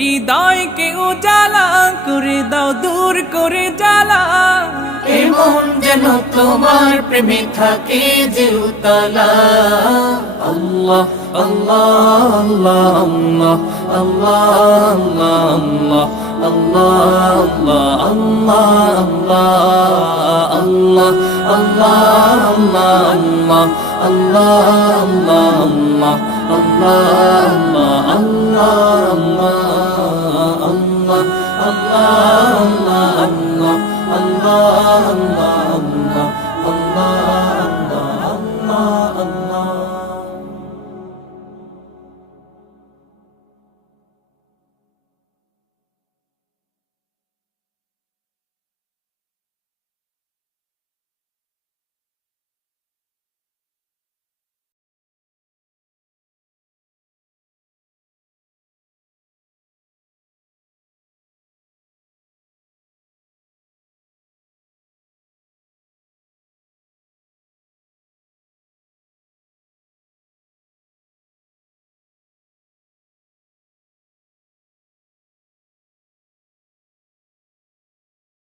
হৃদয়কে উজালা করে দাও, দূর করে জ্বালা। এমন যেন তোমার প্রেমে থাকে যে উতলা। আল্লাহ আল্লাহ আল্লাহ আল্লাহ আল্লাহ আল্লাহ আল্লাহ আল্লাহ আল্লাহ আল্লাহ আল্লাহ আল্লাহ আল্লাহ আল্লাহ আল্লাহ আল্লাহ আল্লাহ